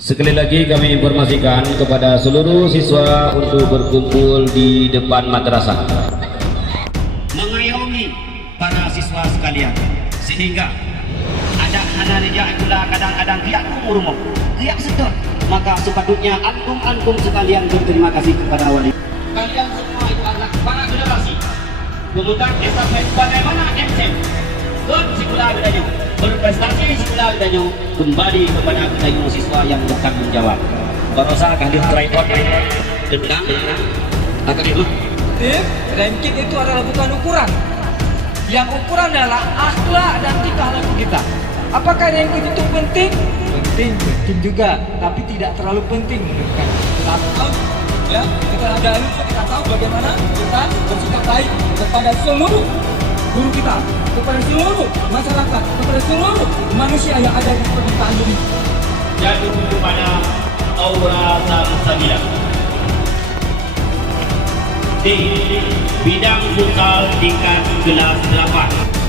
Sekali lagi kami informasikan kepada seluruh siswa untuk berkumpul di depan madrasah. Mengayomi para siswa sekalian, sehingga ada hanarija itulah kadang-kadang tidak umur tidak sedar, maka sepatutnya antum sekalian berterima kasih kepada wali. Kalian semua itu anak para generasi kemudian estafet bagaimana MC sekolah bedanya berprestasi sekolah bedanya kembali kepada bedanya siswa yang bertanggung jawab. Barosa kali tripod tentang akan itu ranking itu adalah bukan ukuran. Yang ukuran adalah akhlak dan tingkah laku kita. Apakah ranking itu penting? Penting juga, tapi tidak terlalu penting menurut kami. Kita tahu, ya, kita ada ilmu, kita tahu bagaimana kita bersikap baik kepada seluruh guru kita, kepada seluruh masyarakat, kepada seluruh manusia yang ada di permukaan bumi. jatuh kepada aura salsabila di bidang futsal tingkat kelas 8.